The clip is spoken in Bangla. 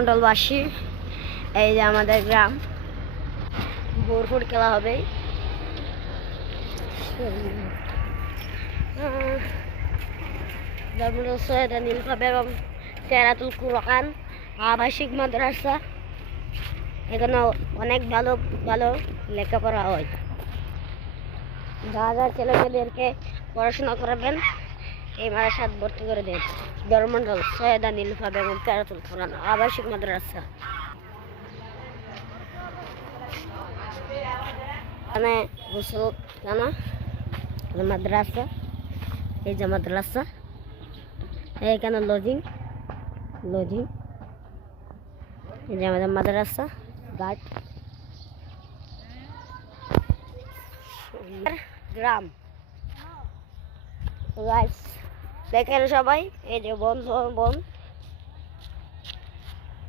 মন্ডলবাসী, এই যে আমাদের গ্রাম, ভোরভোর খেলা হবে। সৈয়দা নীলফা বেগম সেরাতুল কুরআন আবাসিক মাদ্রাসা। এখানে অনেক ভালো ভালো লেখাপড়া হয়। যারা ছেলেমেয়েদেরকে পড়াশোনা করাবেন এই মাদ্রাসায় ভর্তি করে দেন। ধর্মমন্ডল সৈয়দা নীলফা বেগম সেরাতুল কুরআন আবাসিক মাদ্রাসা। এখানে গোসলখানা, মাদ্রাসা, এই যে মাদ্রাসা, এখানে লজিং, এই যে আমাদের মাদ্রাসা ঘাট, গ্রাম। দেখেন সবাই, এই যে বন